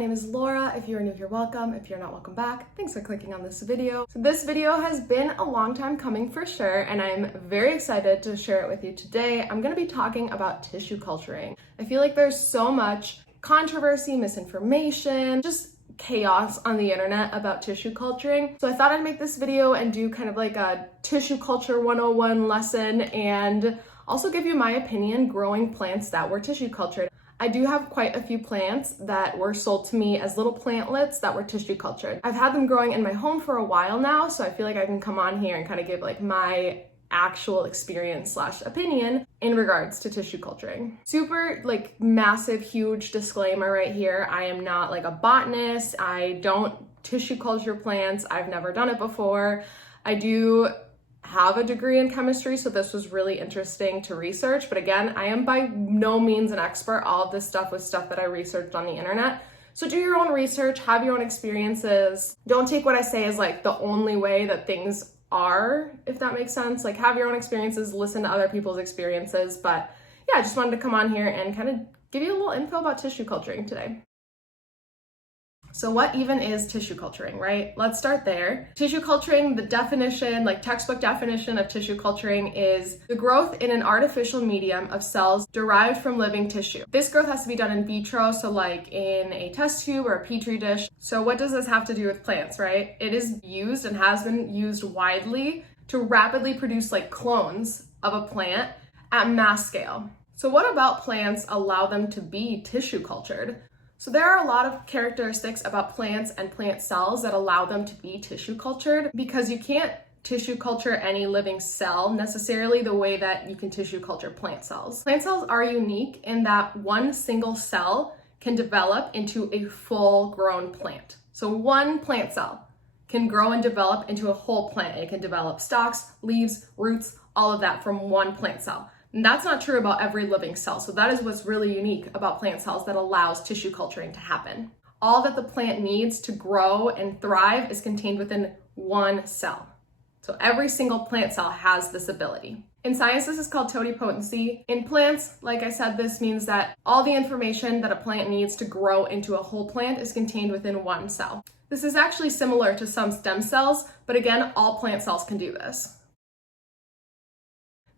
name is Laura. If you're new here, welcome. If you're not, welcome back. Thanks for clicking on this video. So this video has been a long time coming for sure, and I'm very excited to share it with you today. I'm gonna be talking about tissue culturing. I feel like there's so much controversy, misinformation, just chaos on the internet about tissue culturing. So I thought I'd make this video and do kind of like a tissue culture 101 lesson and also give you my opinion growing plants that were tissue cultured. I do have quite a few plants that were sold to me as little plantlets that were tissue cultured. I've had them growing in my home for a while now, so I feel like I can come on here and kind of give like my actual experience / opinion in regards to tissue culturing. Super like massive, huge disclaimer right here. I am not like a botanist. I don't tissue culture plants. I've never done it before. I do have a degree in chemistry, so this was really interesting to research. But again, I am by no means an expert. All of this stuff was stuff that I researched on the internet. So do your own research, have your own experiences. Don't take what I say as like the only way that things are, if that makes sense. Like have your own experiences, listen to other people's experiences. But yeah, I just wanted to come on here and kind of give you a little info about tissue culturing today. So what even is tissue culturing, right? Let's start there. Tissue culturing, the definition, like textbook definition of tissue culturing is the growth in an artificial medium of cells derived from living tissue. This growth has to be done in vitro, so like in a test tube or a petri dish. So what does this have to do with plants, right? It is used and has been used widely to rapidly produce like clones of a plant at mass scale. So what about plants allow them to be tissue cultured? So there are a lot of characteristics about plants and plant cells that allow them to be tissue cultured, because you can't tissue culture any living cell necessarily the way that you can tissue culture plant cells. Plant cells are unique in that one single cell can develop into a full grown plant. So one plant cell can grow and develop into a whole plant. It can develop stalks, leaves, roots, all of that from one plant cell. And that's not true about every living cell. So that is what's really unique about plant cells that allows tissue culturing to happen. All that the plant needs to grow and thrive is contained within one cell. So every single plant cell has this ability. In science, this is called totipotency. In plants, like I said, this means that all the information that a plant needs to grow into a whole plant is contained within one cell. This is actually similar to some stem cells, but again, all plant cells can do this.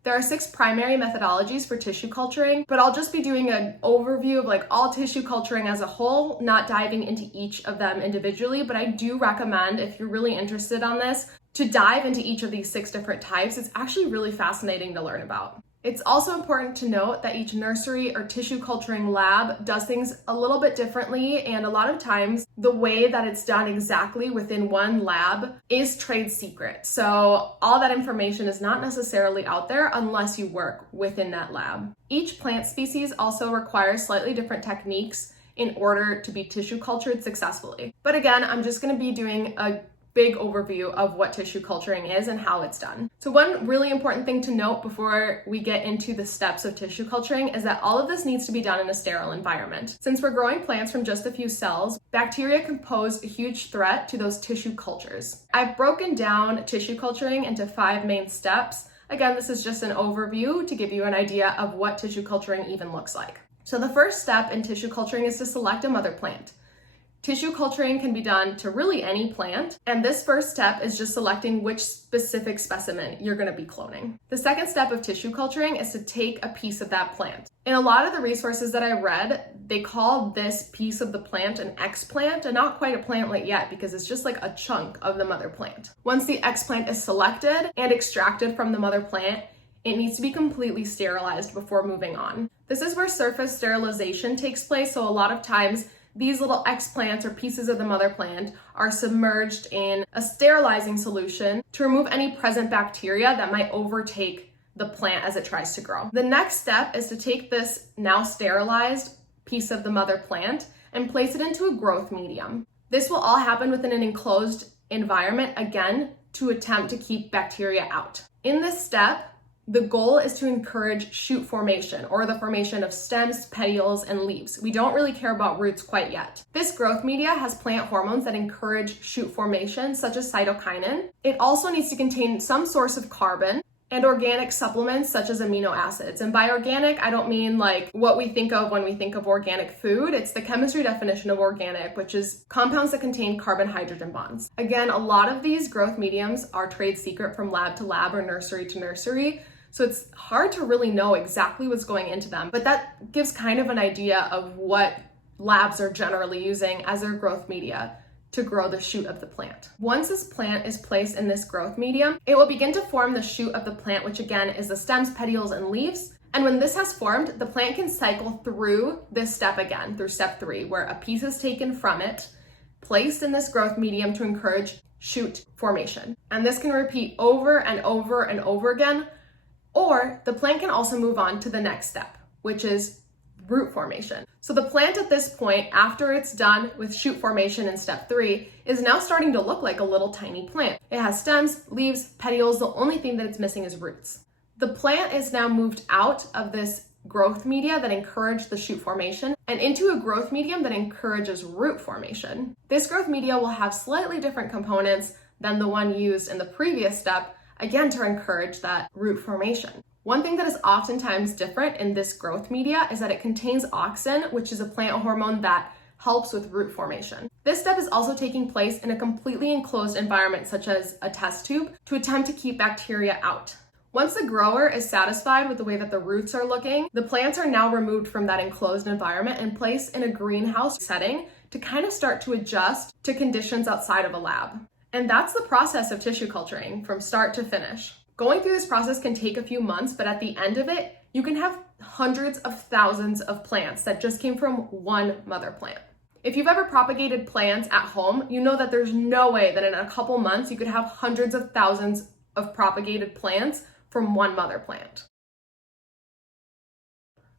There are 6 primary methodologies for tissue culturing, but I'll just be doing an overview of like all tissue culturing as a whole, not diving into each of them individually, but I do recommend, if you're really interested on this, to dive into each of these 6 different types. It's actually really fascinating to learn about. It's also important to note that each nursery or tissue culturing lab does things a little bit differently, and a lot of times the way that it's done exactly within one lab is trade secret. So all that information is not necessarily out there unless you work within that lab. Each plant species also requires slightly different techniques in order to be tissue cultured successfully. But again, I'm just going to be doing a big overview of what tissue culturing is and how it's done. So one really important thing to note before we get into the steps of tissue culturing is that all of this needs to be done in a sterile environment. Since we're growing plants from just a few cells, bacteria can pose a huge threat to those tissue cultures. I've broken down tissue culturing into 5 main steps. Again, this is just an overview to give you an idea of what tissue culturing even looks like. So the first step in tissue culturing is to select a mother plant. Tissue culturing can be done to really any plant, and this first step is just selecting which specific specimen you're going to be cloning. The second step of tissue culturing is to take a piece of that plant. In a lot of the resources that I read, they call this piece of the plant an explant, and not quite a plantlet yet because it's just like a chunk of the mother plant. Once the explant is selected and extracted from the mother plant, it needs to be completely sterilized before moving on. This is where surface sterilization takes place, so a lot of times these little explants or pieces of the mother plant are submerged in a sterilizing solution to remove any present bacteria that might overtake the plant as it tries to grow. The next step is to take this now sterilized piece of the mother plant and place it into a growth medium. This will all happen within an enclosed environment, again, to attempt to keep bacteria out. In this step, the goal is to encourage shoot formation, or the formation of stems, petioles, and leaves. We don't really care about roots quite yet. This growth media has plant hormones that encourage shoot formation, such as cytokinin. It also needs to contain some source of carbon, and organic supplements such as amino acids. And by organic, I don't mean like what we think of when we think of organic food. It's the chemistry definition of organic, which is compounds that contain carbon-hydrogen bonds. Again, a lot of these growth mediums are trade secret from lab to lab or nursery to nursery. So it's hard to really know exactly what's going into them, but that gives kind of an idea of what labs are generally using as their growth media to grow the shoot of the plant. Once this plant is placed in this growth medium, it will begin to form the shoot of the plant, which again is the stems, petioles, and leaves. And when this has formed, the plant can cycle through this step again, through step 3, where a piece is taken from it, placed in this growth medium to encourage shoot formation. And this can repeat over and over and over again, or the plant can also move on to the next step, which is root formation. So the plant at this point, after it's done with shoot formation in step 3, is now starting to look like a little tiny plant. It has stems, leaves, petioles. The only thing that it's missing is roots. The plant is now moved out of this growth media that encouraged the shoot formation and into a growth medium that encourages root formation. This growth media will have slightly different components than the one used in the previous step, again to encourage that root formation. One thing that is oftentimes different in this growth media is that it contains auxin, which is a plant hormone that helps with root formation. This step is also taking place in a completely enclosed environment, such as a test tube, to attempt to keep bacteria out. Once the grower is satisfied with the way that the roots are looking, the plants are now removed from that enclosed environment and placed in a greenhouse setting to kind of start to adjust to conditions outside of a lab. And that's the process of tissue culturing from start to finish. Going through this process can take a few months, but at the end of it, you can have hundreds of thousands of plants that just came from one mother plant. If you've ever propagated plants at home, you know that there's no way that in a couple months you could have hundreds of thousands of propagated plants from one mother plant.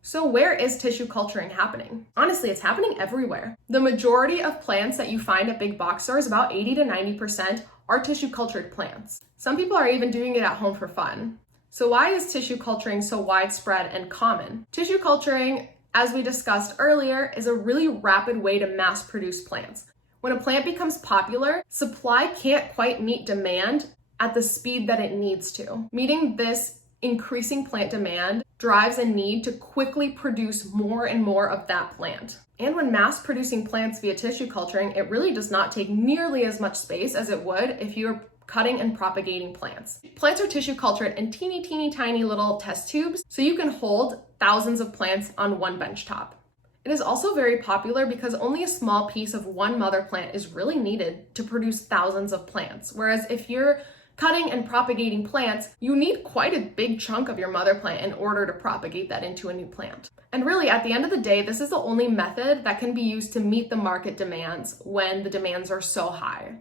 So where is tissue culturing happening? Honestly, it's happening everywhere. The majority of plants that you find at big box stores, about 80 to 90%, are tissue cultured plants. Some people are even doing it at home for fun. So why is tissue culturing so widespread and common? Tissue culturing, as we discussed earlier, is a really rapid way to mass produce plants. When a plant becomes popular, supply can't quite meet demand at the speed that it needs to. Meeting this increasing plant demand drives a need to quickly produce more and more of that plant. And when mass producing plants via tissue culturing, it really does not take nearly as much space as it would if you're cutting and propagating plants. Plants are tissue cultured in teeny tiny little test tubes, so you can hold thousands of plants on one bench top. It is also very popular because only a small piece of one mother plant is really needed to produce thousands of plants. Whereas if you're cutting and propagating plants, you need quite a big chunk of your mother plant in order to propagate that into a new plant. And really, at the end of the day, this is the only method that can be used to meet the market demands when the demands are so high.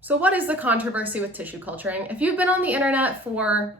So what is the controversy with tissue culturing? If you've been on the internet for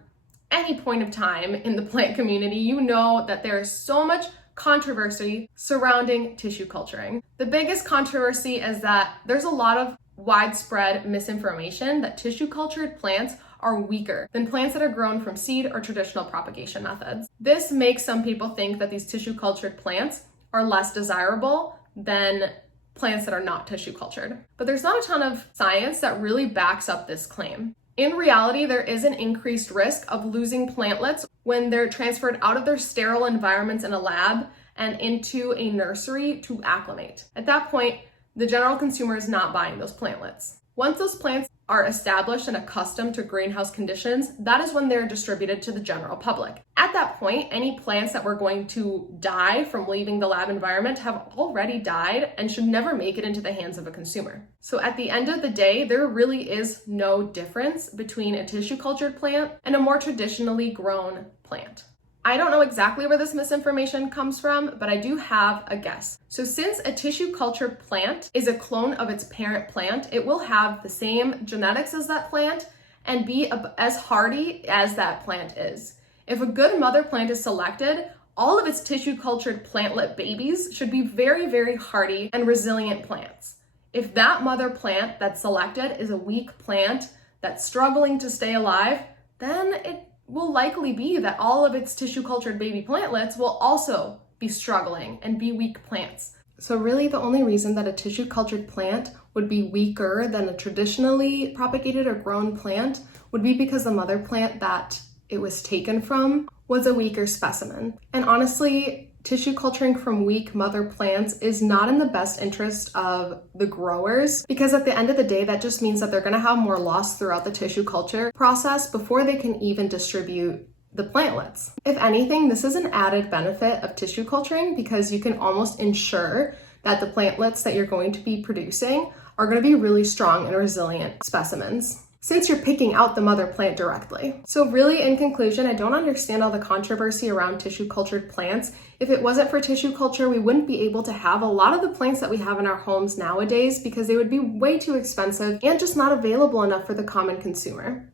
any point of time in the plant community, you know that there is so much controversy surrounding tissue culturing. The biggest controversy is that there's a lot of widespread misinformation that tissue cultured plants are weaker than plants that are grown from seed or traditional propagation methods. This makes some people think that these tissue cultured plants are less desirable than plants that are not tissue cultured. But there's not a ton of science that really backs up this claim. In reality, there is an increased risk of losing plantlets when they're transferred out of their sterile environments in a lab and into a nursery to acclimate. At that point, the general consumer is not buying those plantlets. Once those plants are established and accustomed to greenhouse conditions, that is when they're distributed to the general public. At that point, any plants that were going to die from leaving the lab environment have already died and should never make it into the hands of a consumer. So at the end of the day, there really is no difference between a tissue cultured plant and a more traditionally grown plant. I don't know exactly where this misinformation comes from, but I do have a guess. So since a tissue cultured plant is a clone of its parent plant, it will have the same genetics as that plant and be as hardy as that plant is. If a good mother plant is selected, all of its tissue cultured plantlet babies should be very hardy and resilient plants. If that mother plant that's selected is a weak plant that's struggling to stay alive, then it will likely be that all of its tissue cultured baby plantlets will also be struggling and be weak plants. So really the only reason that a tissue cultured plant would be weaker than a traditionally propagated or grown plant would be because the mother plant that it was taken from was a weaker specimen. And honestly, tissue culturing from weak mother plants is not in the best interest of the growers, because at the end of the day, that just means that they're going to have more loss throughout the tissue culture process before they can even distribute the plantlets. If anything, this is an added benefit of tissue culturing because you can almost ensure that the plantlets that you're going to be producing are going to be really strong and resilient specimens, since you're picking out the mother plant directly. So really, in conclusion, I don't understand all the controversy around tissue cultured plants. If it wasn't for tissue culture, we wouldn't be able to have a lot of the plants that we have in our homes nowadays because they would be way too expensive and just not available enough for the common consumer.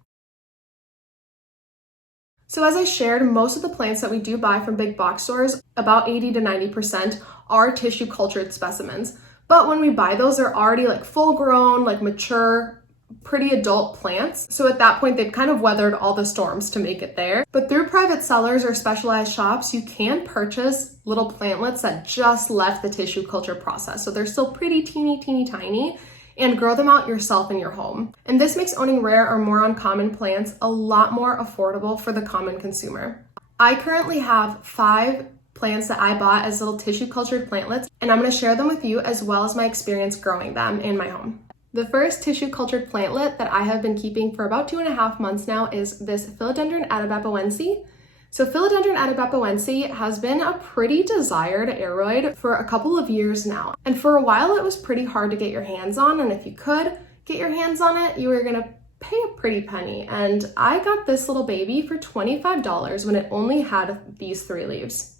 So as I shared, most of the plants that we do buy from big box stores, about 80 to 90%, are tissue cultured specimens. But when we buy those, they're already like full grown, like mature, pretty adult plants. So at that point, they've kind of weathered all the storms to make it there. But through private sellers or specialized shops, you can purchase little plantlets that just left the tissue culture process. So they're still pretty teeny tiny, and grow them out yourself in your home. And this makes owning rare or more uncommon plants a lot more affordable for the common consumer. I currently have 5 plants that I bought as little tissue cultured plantlets, and I'm going to share them with you as well as my experience growing them in my home. The first tissue cultured plantlet that I have been keeping for about 2.5 months now is this Philodendron atabapoense. So Philodendron atabapoense has been a pretty desired aroid for a couple of years now. And for a while it was pretty hard to get your hands on, and if you could get your hands on it, you were gonna pay a pretty penny. And I got this little baby for $25 when it only had these 3 leaves.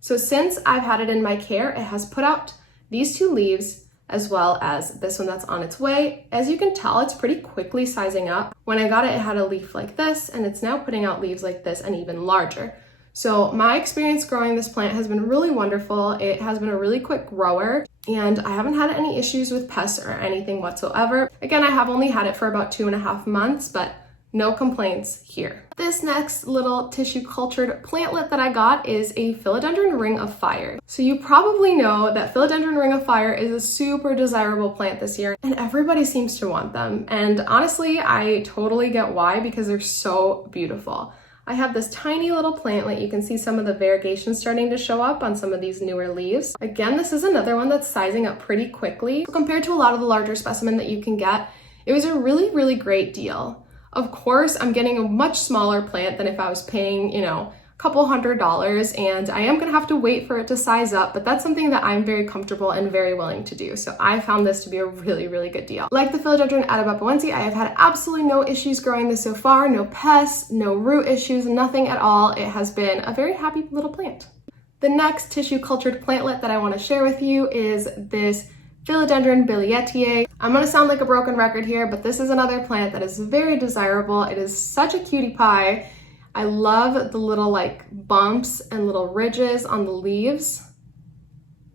So since I've had it in my care, it has put out these 2 leaves, as well as this one that's on its way. As you can tell, it's pretty quickly sizing up. When I got it, it had a leaf like this, and it's now putting out leaves like this and even larger. So my experience growing this plant has been really wonderful. It has been a really quick grower, and I haven't had any issues with pests or anything whatsoever. Again, I have only had it for about 2.5 months, but no complaints here. This next little tissue cultured plantlet that I got is a Philodendron Ring of Fire. So you probably know that Philodendron Ring of Fire is a super desirable plant this year, and everybody seems to want them. And honestly, I totally get why, because they're so beautiful. I have this tiny little plantlet. You can see some of the variegation starting to show up on some of these newer leaves. Again, this is another one that's sizing up pretty quickly. Compared to a lot of the larger specimen that you can get, it was a really great deal. Of course, I'm getting a much smaller plant than if I was paying, a couple $100, and I am gonna have to wait for it to size up, but that's something that I'm very comfortable and very willing to do. So I found this to be a really good deal. Like the Philodendron atabapoense, I have had absolutely no issues growing this so far, no pests, no root issues, nothing at all. It has been a very happy little plant. The next tissue cultured plantlet that I wanna share with you is this Philodendron bilietiae. I'm gonna sound like a broken record here, but this is another plant that is very desirable. It is such a cutie pie. I love the little bumps and little ridges on the leaves.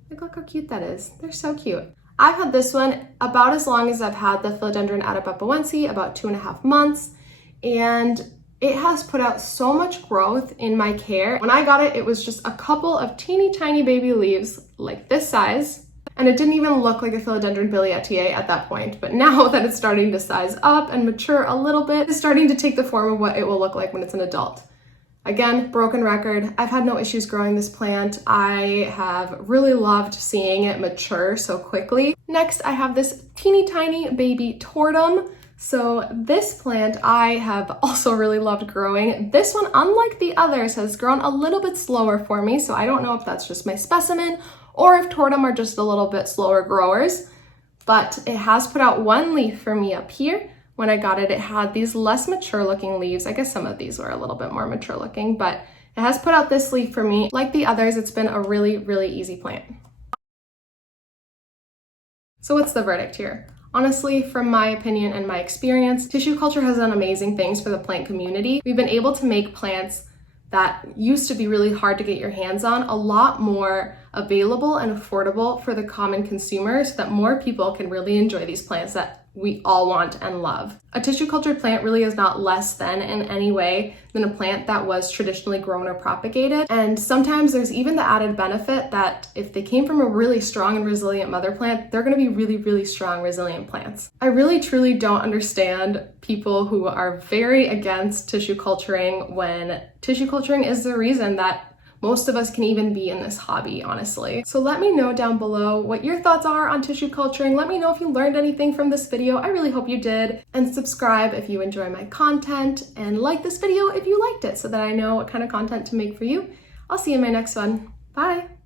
Look how cute that is. They're so cute. I've had this one about as long as I've had the Philodendron atabapoense, about 2.5 months, and it has put out so much growth in my care. When I got it, it was just a couple of teeny tiny baby leaves like this size. And it didn't even look like a Philodendron bilietiae at that point, but now that it's starting to size up and mature a little bit, it's starting to take the form of what it will look like when it's an adult. Again, broken record, I've had no issues growing this plant. I have really loved seeing it mature so quickly. Next, I have this teeny tiny baby tortum. So this plant I have also really loved growing. This one, unlike the others, has grown a little bit slower for me, so I don't know if that's just my specimen or if tortum are just a little bit slower growers, but it has put out 1 leaf for me up here. When I got it, it had these less mature looking leaves. I guess some of these were a little bit more mature looking, but it has put out this leaf for me. Like the others, it's been a really easy plant. So what's the verdict here? Honestly, from my opinion and my experience, tissue culture has done amazing things for the plant community. We've been able to make plants that used to be really hard to get your hands on a lot more available and affordable for the common consumer, so that more people can really enjoy these plants that we all want and love. A tissue cultured plant really is not less than in any way than a plant that was traditionally grown or propagated. And sometimes there's even the added benefit that if they came from a really strong and resilient mother plant, they're going to be really, really strong, resilient plants. I really, truly don't understand people who are very against tissue culturing when tissue culturing is the reason that most of us can even be in this hobby, honestly. So let me know down below what your thoughts are on tissue culturing. Let me know if you learned anything from this video. I really hope you did. And subscribe if you enjoy my content, and like this video if you liked it so that I know what kind of content to make for you. I'll see you in my next one. Bye.